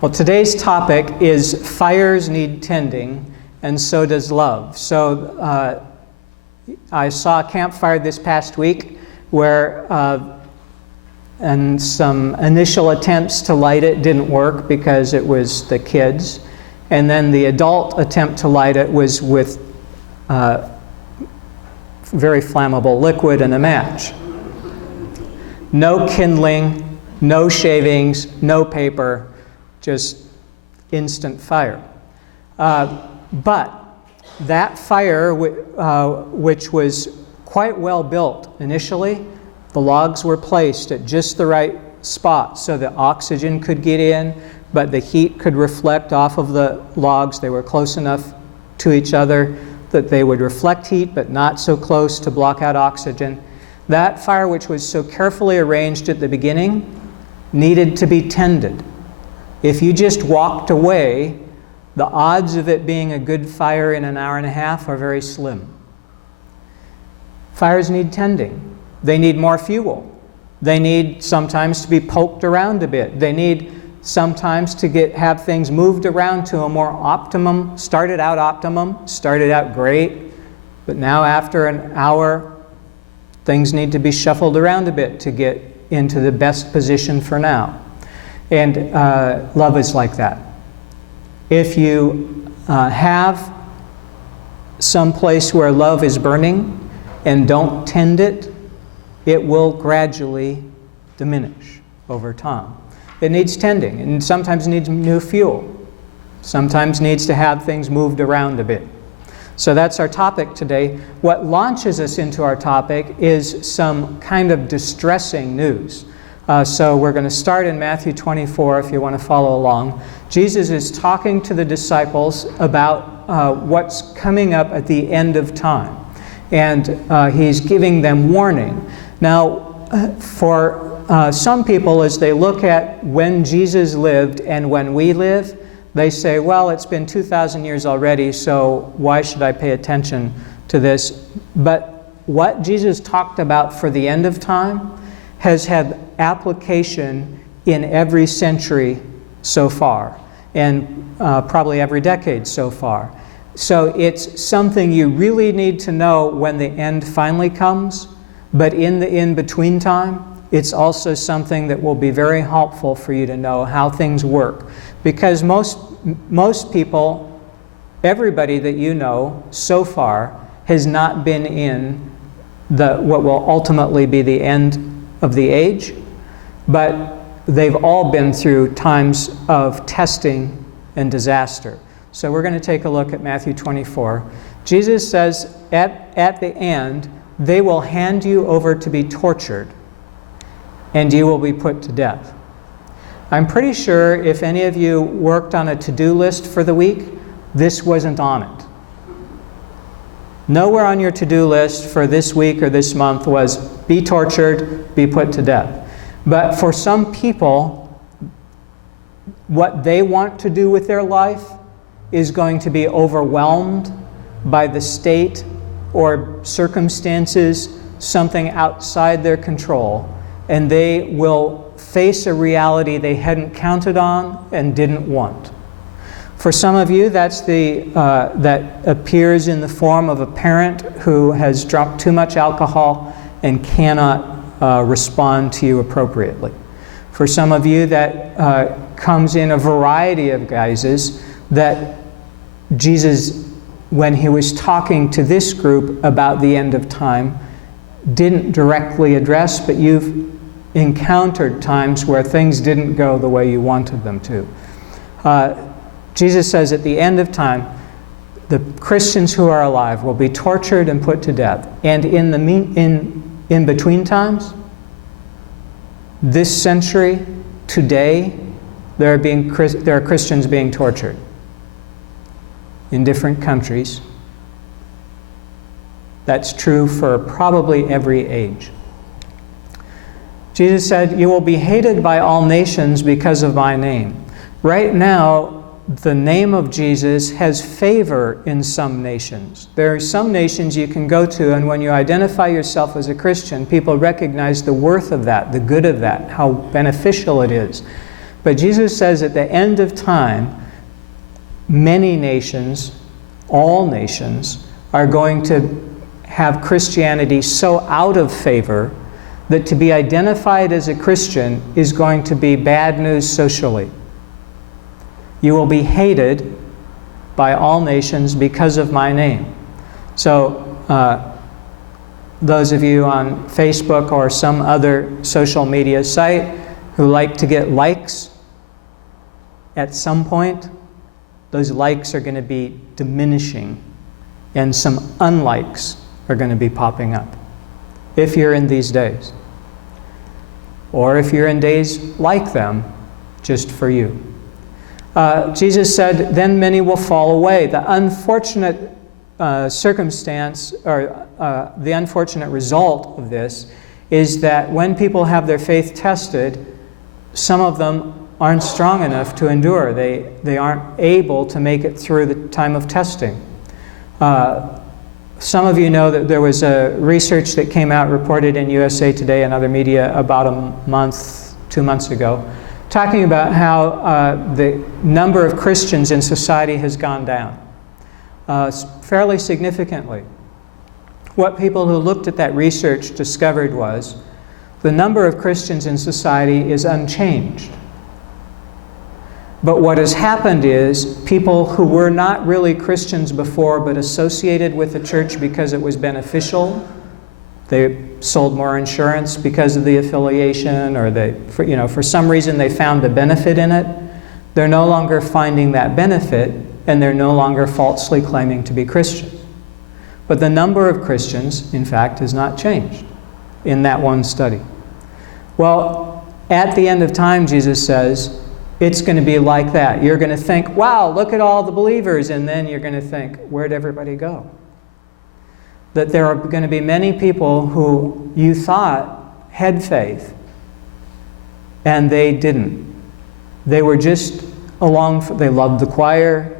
Well, today's topic is fires need tending, and so does love. So I saw a campfire this past week where and some initial attempts to light it didn't work because it was the kids. And then the adult attempt to light it was with very flammable liquid and a match. No kindling, no shavings, no paper, just instant fire. But that fire, which was quite well built initially, the logs were placed at just the right spot so that oxygen could get in, but the heat could reflect off of the logs. They were close enough to each other that they would reflect heat, but not so close to block out oxygen. That fire, which was so carefully arranged at the beginning, needed to be tended. If you just walked away, the odds of it being a good fire in an hour and a half are very slim. Fires need tending. They need more fuel. They need sometimes to be poked around a bit. They need sometimes to have things moved around to a more optimum, started out great, but now after an hour, things need to be shuffled around a bit to get into the best position for now. And love is like that. If you have some place where love is burning and don't tend it, it will gradually diminish over time. It needs tending, and sometimes needs new fuel. Sometimes needs to have things moved around a bit. So that's our topic today. What launches us into our topic is some kind of distressing news. So we're going to start in Matthew 24 if you want to follow along. Jesus is talking to the disciples about what's coming up at the end of time. And he's giving them warning. Now, for some people, as they look at when Jesus lived and when we live, they say, well, it's been 2,000 years already, so why should I pay attention to this? But what Jesus talked about for the end of time has had application in every century so far, and probably every decade so far. So it's something you really need to know when the end finally comes, but in the in-between time, it's also something that will be very helpful for you to know how things work. Because most people, everybody that you know so far, has not been in what will ultimately be the end of the age, but they've all been through times of testing and disaster. So we're going to take a look at Matthew 24. Jesus says at the end, they will hand you over to be tortured, and you will be put to death. I'm pretty sure if any of you worked on a to-do list for the week, this wasn't on it. Nowhere on your to-do list for this week or this month was be tortured, be put to death. But for some people, what they want to do with their life is going to be overwhelmed by the state or circumstances, something outside their control, and they will face a reality they hadn't counted on and didn't want. For some of you, that's that appears in the form of a parent who has drunk too much alcohol and cannot respond to you appropriately. For some of you, that comes in a variety of guises that Jesus, when he was talking to this group about the end of time, didn't directly address, but you've encountered times where things didn't go the way you wanted them to. Jesus says at the end of time, the Christians who are alive will be tortured and put to death. And in between times, this century, today, there are Christians being tortured in different countries. That's true for probably every age. Jesus said, you will be hated by all nations because of my name. Right now, the name of Jesus has favor in some nations. There are some nations you can go to, and when you identify yourself as a Christian, people recognize the worth of that, the good of that, how beneficial it is. But Jesus says at the end of time, many nations, all nations, are going to have Christianity so out of favor that to be identified as a Christian is going to be bad news socially. You will be hated by all nations because of my name. So, those of you on Facebook or some other social media site who like to get likes, at some point, those likes are going to be diminishing and some unlikes are going to be popping up. If you're in these days. Or if you're in days like them, just for you. Jesus said, then many will fall away. The unfortunate circumstance, or the unfortunate result of this, is that when people have their faith tested, some of them aren't strong enough to endure. They aren't able to make it through the time of testing. Some of you know that there was a research that came out, reported in USA Today and other media about a month, 2 months ago, talking about how the number of Christians in society has gone down fairly significantly. What people who looked at that research discovered was the number of Christians in society is unchanged. But what has happened is people who were not really Christians before but associated with the church because it was beneficial, they sold more insurance because of the affiliation, or for some reason they found the benefit in it, they're no longer finding that benefit, and they're no longer falsely claiming to be Christians. But the number of Christians, in fact, has not changed in that one study. Well, at the end of time, Jesus says, it's going to be like that. You're going to think, wow, look at all the believers, and then you're going to think, where'd everybody go? That there are going to be many people who you thought had faith, and they didn't. They were just they loved the choir,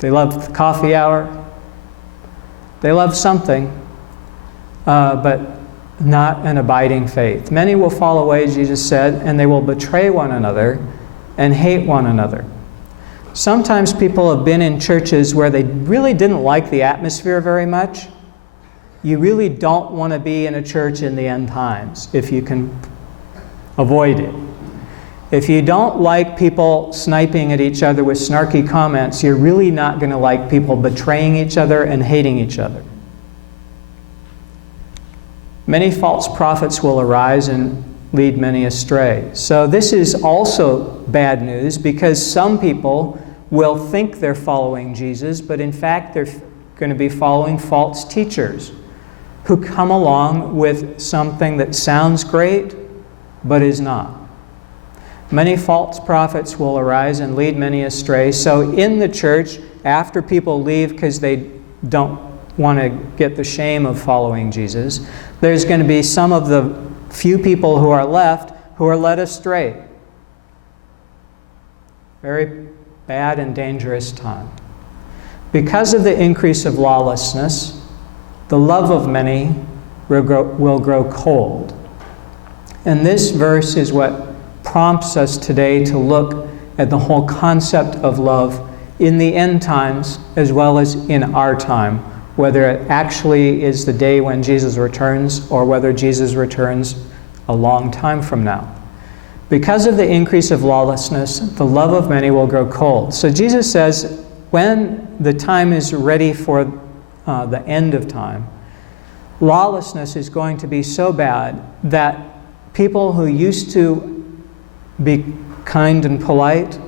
they loved the coffee hour, they loved something, but not an abiding faith. Many will fall away, Jesus said, and they will betray one another and hate one another. Sometimes people have been in churches where they really didn't like the atmosphere very much. You really don't want to be in a church in the end times if you can avoid it. If you don't like people sniping at each other with snarky comments, you're really not going to like people betraying each other and hating each other. Many false prophets will arise and lead many astray. So this is also bad news, because some people will think they're following Jesus, but in fact they're going to be following false teachers who come along with something that sounds great but is not. Many false prophets will arise and lead many astray. So in the church, after people leave because they don't want to get the shame of following Jesus, there's going to be some of the few people who are left who are led astray. Very bad and dangerous time. Because of the increase of lawlessness, the love of many will grow cold. And this verse is what prompts us today to look at the whole concept of love in the end times as well as in our time, whether it actually is the day when Jesus returns or whether Jesus returns a long time from now. Because of the increase of lawlessness, the love of many will grow cold. So Jesus says, when the time is ready for the end of time, lawlessness is going to be so bad that people who used to be kind and polite,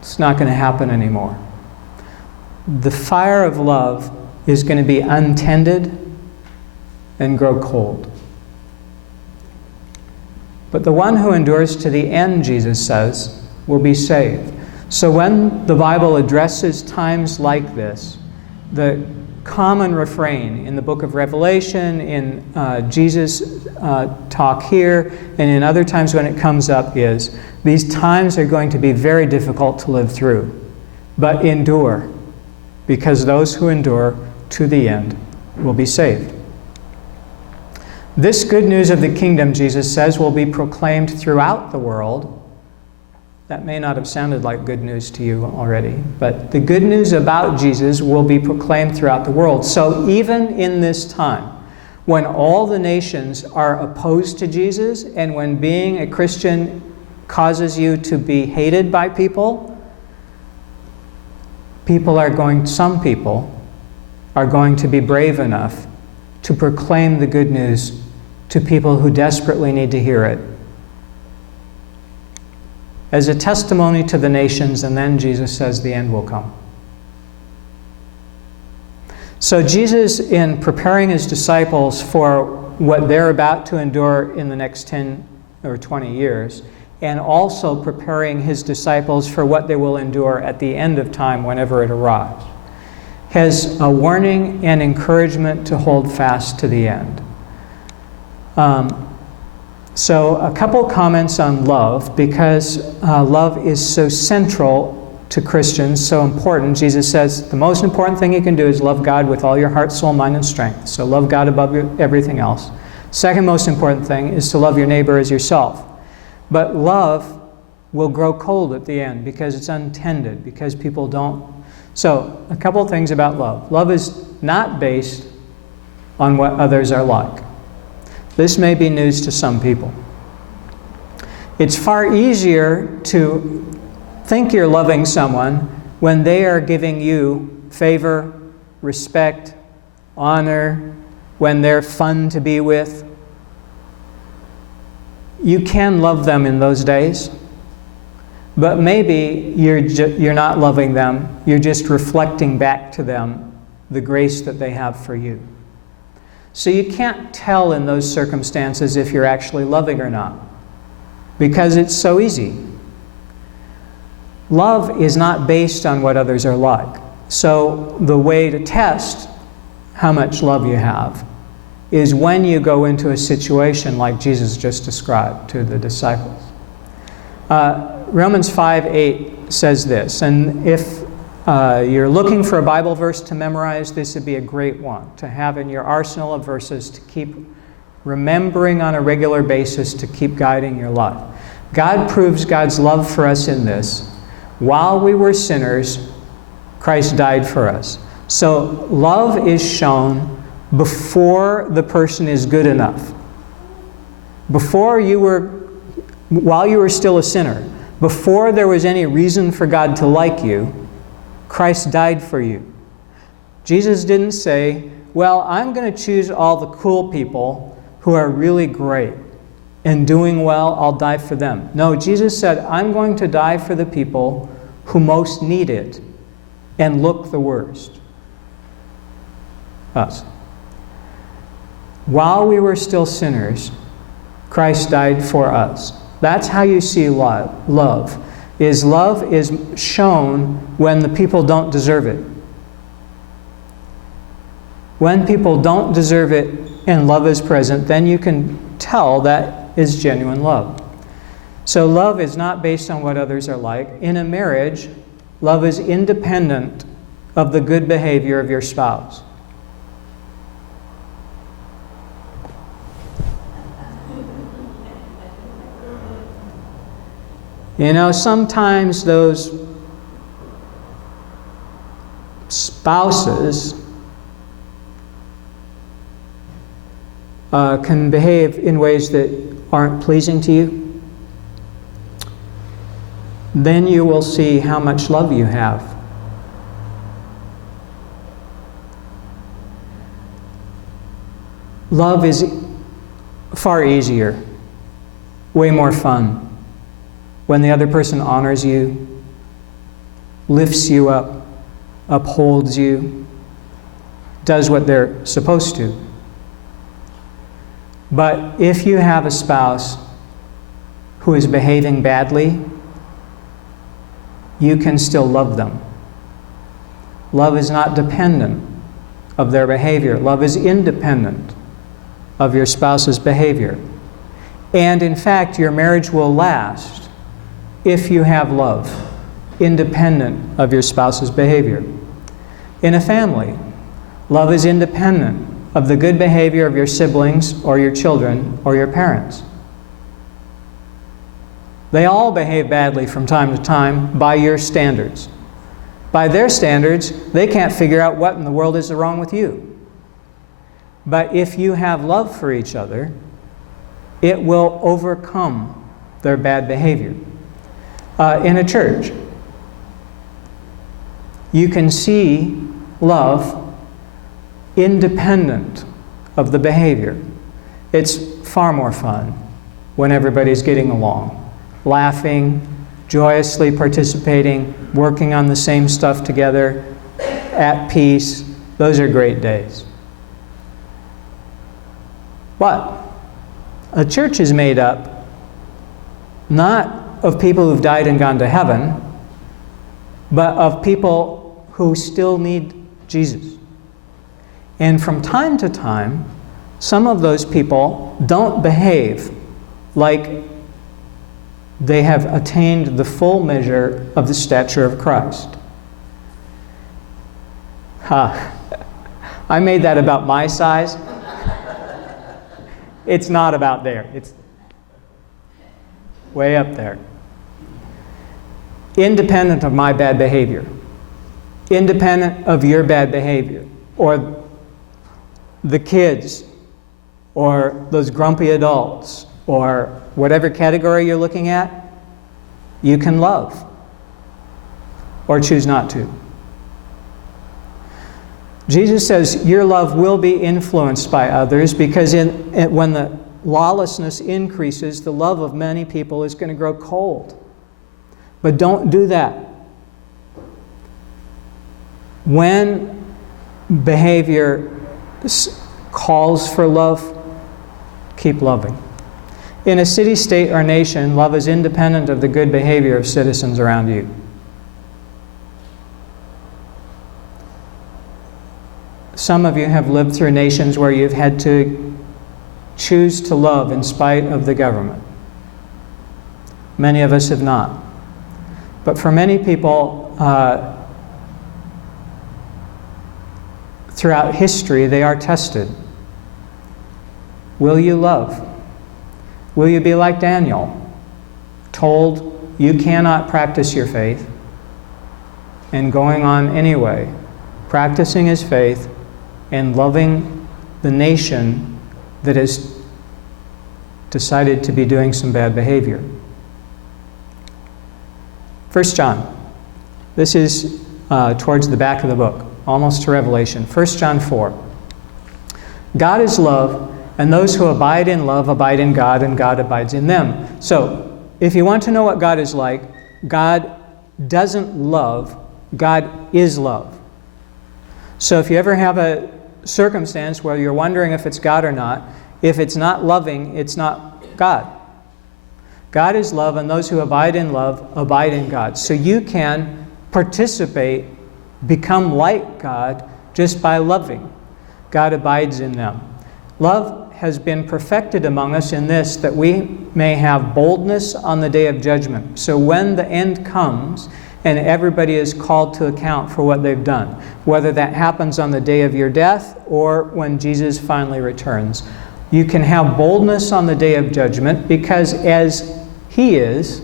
it's not going to happen anymore. The fire of love is going to be untended and grow cold. But the one who endures to the end, Jesus says, will be saved. So when the Bible addresses times like this, the common refrain in the book of Revelation, in Jesus' talk here, and in other times when it comes up is, these times are going to be very difficult to live through, but endure, because those who endure to the end will be saved. This good news of the kingdom, Jesus says, will be proclaimed throughout the world. That may not have sounded like good news to you already, but the good news about Jesus will be proclaimed throughout the world. So even in this time, when all the nations are opposed to Jesus, and when being a Christian causes you to be hated by people, some people are going to be brave enough to proclaim the good news to people who desperately need to hear it, as a testimony to the nations, and then Jesus says the end will come. So Jesus, in preparing his disciples for what they're about to endure in the next 10 or 20 years, and also preparing his disciples for what they will endure at the end of time whenever it arrives, has a warning and encouragement to hold fast to the end. So a couple comments on love, because love is so central to Christians, so important. Jesus says the most important thing you can do is love God with all your heart, soul, mind, and strength. So love God above everything else. Second most important thing is to love your neighbor as yourself. But love will grow cold at the end because it's untended, because people don't. So a couple things about love. Love is not based on what others are like. This may be news to some people. It's far easier to think you're loving someone when they are giving you favor, respect, honor, when they're fun to be with. You can love them in those days, but maybe you're not loving them, you're just reflecting back to them the grace that they have for you. So you can't tell in those circumstances if you're actually loving or not, because it's so easy. Love is not based on what others are like. So the way to test how much love you have is when you go into a situation like Jesus just described to the disciples. Romans 5:8 says this, and if you're looking for a Bible verse to memorize, this would be a great one to have in your arsenal of verses to keep remembering on a regular basis, to keep guiding your life. God proves God's love for us in this: while we were sinners, Christ died for us. So love is shown before the person is good enough. While you were still a sinner, before there was any reason for God to like you, Christ died for you. Jesus didn't say, well, I'm going to choose all the cool people who are really great and doing well, I'll die for them. No, Jesus said, I'm going to die for the people who most need it and look the worst. Us. While we were still sinners, Christ died for us. That's how you see love. Love is shown when the people don't deserve it. When people don't deserve it and love is present, then you can tell that is genuine love. So love is not based on what others are like. In a marriage, love is independent of the good behavior of your spouse. You know, sometimes those spouses can behave in ways that aren't pleasing to you. Then you will see how much love you have. Love is far easier, way more fun, when the other person honors you, lifts you up, upholds you, does what they're supposed to. But if you have a spouse who is behaving badly, you can still love them. Love is not dependent of their behavior. Love is independent of your spouse's behavior. And in fact, your marriage will last if you have love, independent of your spouse's behavior. In a family, love is independent of the good behavior of your siblings or your children or your parents. They all behave badly from time to time by your standards. By their standards, they can't figure out what in the world is wrong with you. But if you have love for each other, it will overcome their bad behavior. In a church, you can see love independent of the behavior. It's far more fun when everybody's getting along, laughing, joyously participating, working on the same stuff together, at peace. Those are great days. But a church is made up not of people who've died and gone to heaven, but of people who still need Jesus. And from time to time, some of those people don't behave like they have attained the full measure of the stature of Christ. I made that about my size. It's not about there. It's way up there. Independent of my bad behavior. Independent of your bad behavior. Or the kids. Or those grumpy adults. Or whatever category you're looking at, you can love. Or choose not to. Jesus says your love will be influenced by others because when the lawlessness increases, the love of many people is going to grow cold. But don't do that. When behavior calls for love, keep loving. In a city, state, or nation, love is independent of the good behavior of citizens around you. Some of you have lived through nations where you've had to choose to love in spite of the government. Many of us have not. But for many people, throughout history, they are tested. Will you love? Will you be like Daniel, told you cannot practice your faith, and going on anyway, practicing his faith and loving the nation that has decided to be doing some bad behavior? 1 John. This is towards the back of the book, almost to Revelation. 1 John 4. God is love, and those who abide in love abide in God, and God abides in them. So, if you want to know what God is like, God doesn't love, God is love. So if you ever have a circumstance where you're wondering if it's God or not, if it's not loving, it's not God. God is love, and those who abide in love abide in God. So you can participate, become like God, just by loving. God abides in them. Love has been perfected among us in this, that we may have boldness on the day of judgment. So when the end comes, and everybody is called to account for what they've done, whether that happens on the day of your death or when Jesus finally returns, you can have boldness on the day of judgment, because as He is,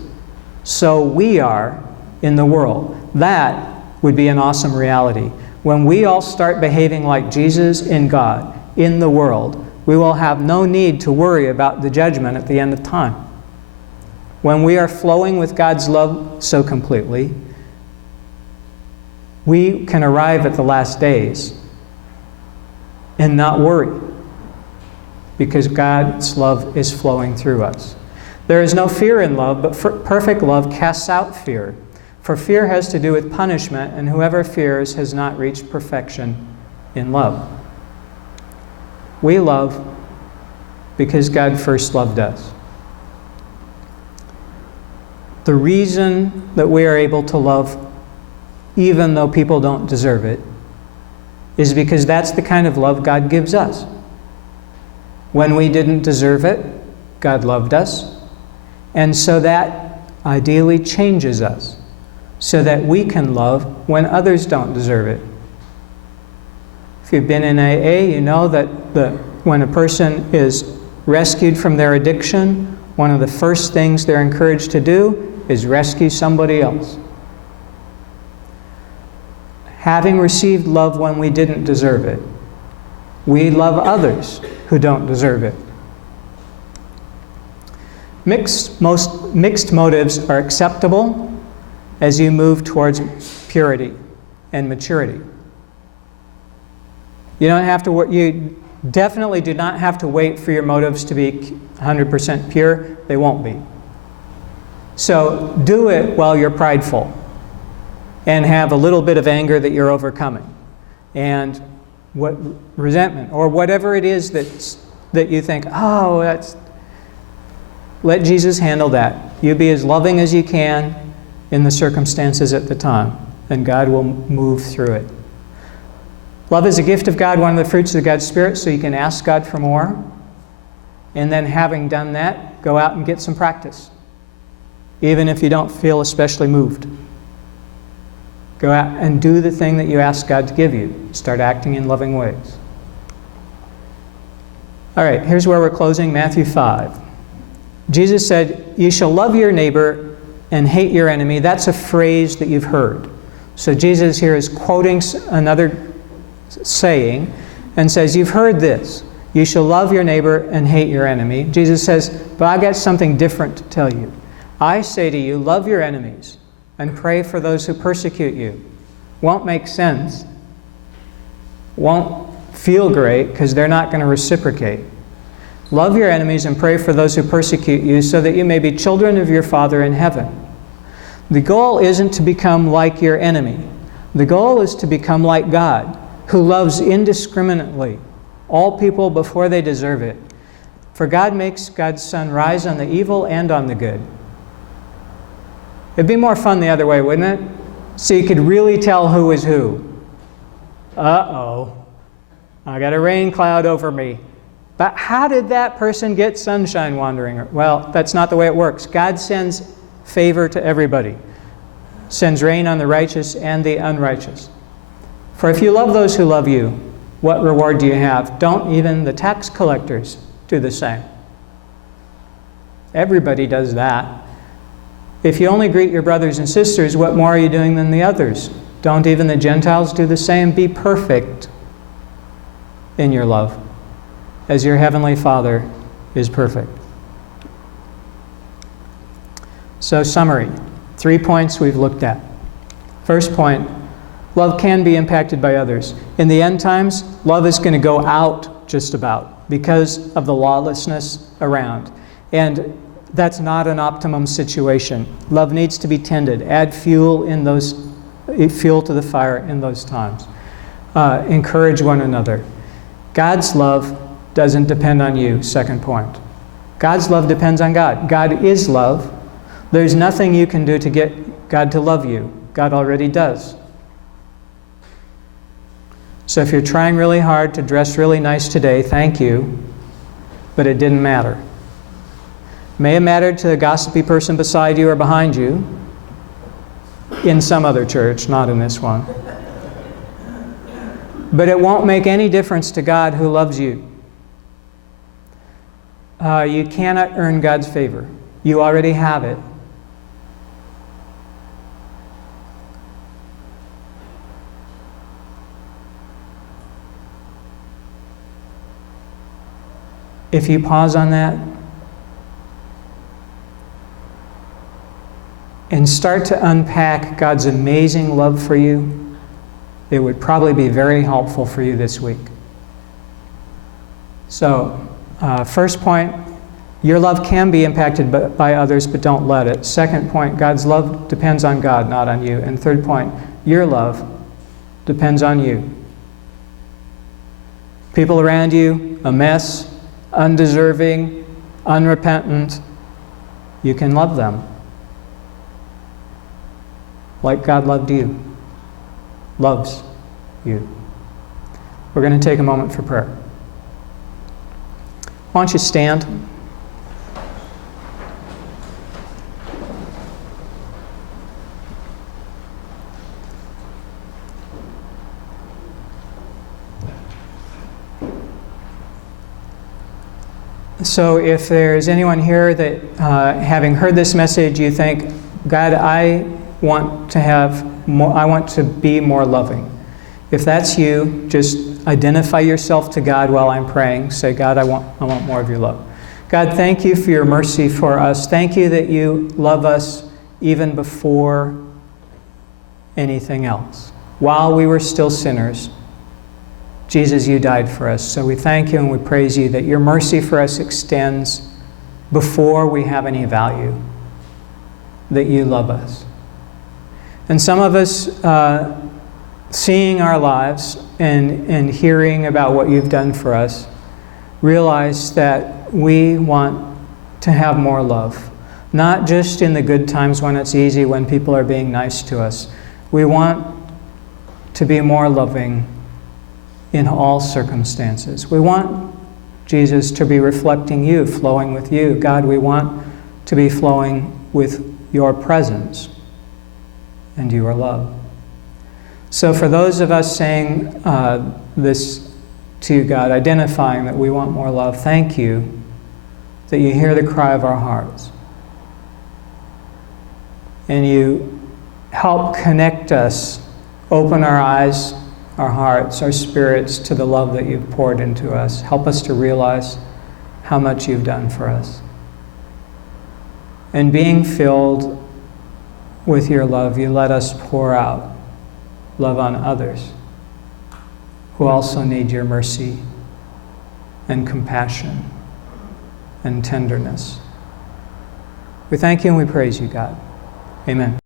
so we are in the world. That would be an awesome reality. When we all start behaving like Jesus in God, in the world, we will have no need to worry about the judgment at the end of time. When we are flowing with God's love so completely, we can arrive at the last days and not worry, because God's love is flowing through us. There is no fear in love, but perfect love casts out fear. For fear has to do with punishment, and whoever fears has not reached perfection in love. We love because God first loved us. The reason that we are able to love, even though people don't deserve it, is because that's the kind of love God gives us. When we didn't deserve it, God loved us. And so that ideally changes us, so that we can love when others don't deserve it. If you've been in AA, you know that when a person is rescued from their addiction, one of the first things they're encouraged to do is rescue somebody else. Having received love when we didn't deserve it, we love others who don't deserve it. Mixed motives are acceptable as you move towards purity and maturity. You definitely do not have to wait for your motives to be 100% pure. They won't be. So do it while you're prideful and have a little bit of anger that you're overcoming, and what resentment or whatever it is that you think, let Jesus handle that. You be as loving as you can in the circumstances at the time, and God will move through it. Love is a gift of God, one of the fruits of God's Spirit, so you can ask God for more. And then having done that, go out and get some practice. Even if you don't feel especially moved. Go out and do the thing that you ask God to give you. Start acting in loving ways. All right, here's where we're closing, Matthew 5. Jesus said, "You shall love your neighbor and hate your enemy." That's a phrase that you've heard. So Jesus here is quoting another saying and says, you've heard this. You shall love your neighbor and hate your enemy. Jesus says, but I've got something different to tell you. I say to you, love your enemies and pray for those who persecute you. Won't make sense. Won't feel great because they're not going to reciprocate. Love your enemies and pray for those who persecute you so that you may be children of your Father in heaven. The goal isn't to become like your enemy. The goal is to become like God, who loves indiscriminately all people before they deserve it. For God makes God's sun rise on the evil and on the good. It'd be more fun the other way, wouldn't it? So you could really tell who is who. Uh-oh, I got a rain cloud over me. But how did that person get sunshine wandering? Well, that's not the way it works. God sends favor to everybody. Sends rain on the righteous and the unrighteous. For if you love those who love you, what reward do you have? Don't even the tax collectors do the same? Everybody does that. If you only greet your brothers and sisters, what more are you doing than the others? Don't even the Gentiles do the same? Be perfect in your love, as your heavenly Father is perfect. So, summary. 3 points we've looked at. First point, love can be impacted by others. In the end times, love is going to go out just about because of the lawlessness around. And that's not an optimum situation. Love needs to be tended. Add fuel to the fire in those times. Encourage one another. God's love doesn't depend on you, second point. God's love depends on God. God is love. There's nothing you can do to get God to love you. God already does. So if you're trying really hard to dress really nice today, thank you, but it didn't matter. May have mattered to the gossipy person beside you or behind you in some other church, not in this one. But it won't make any difference to God who loves you. You cannot earn God's favor. You already have it. If you pause on that and start to unpack God's amazing love for you, it would probably be very helpful for you this week. So, first point, your love can be impacted by others, but don't let it. Second point, God's love depends on God, not on you. And third point, your love depends on you. People around you, a mess, undeserving, unrepentant, you can love them like God loved you, loves you. We're going to take a moment for prayer. Why don't you stand? So if there's anyone here that, having heard this message, you think, God, I want to be more loving. If that's you, just identify yourself to God while I'm praying. Say, God, I want more of your love. God, thank you for your mercy for us. Thank you that you love us even before anything else. While we were still sinners, Jesus, you died for us. So we thank you and we praise you that your mercy for us extends before we have any value, that you love us. And some of us, seeing our lives and hearing about what you've done for us, realize that we want to have more love. Not just in the good times when it's easy, when people are being nice to us. We want to be more loving in all circumstances. We want, Jesus, to be reflecting you, flowing with you. God, we want to be flowing with your presence and your love. So for those of us saying this to you, God, identifying that we want more love, thank you that you hear the cry of our hearts. And you help connect us, open our eyes, our hearts, our spirits to the love that you've poured into us. Help us to realize how much you've done for us. And being filled with your love, you let us pour out love on others who also need your mercy and compassion and tenderness. We thank you and we praise you, God. Amen.